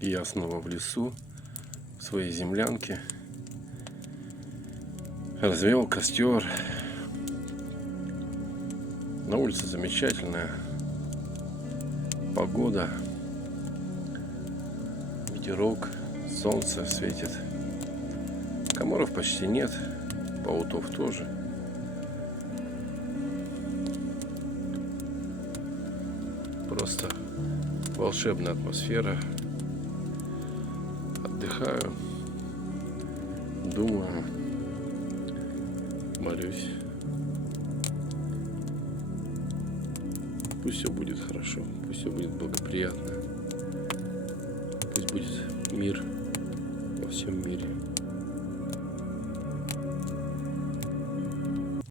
И я снова в лесу, в своей землянке. Развел костер. На улице замечательная погода. Ветерок, солнце светит. Комаров почти нет, пауков тоже. Просто волшебная атмосфера. Отдыхаю, думаю, молюсь. Пусть все будет хорошо, пусть все будет благоприятно. Пусть будет мир во всем мире.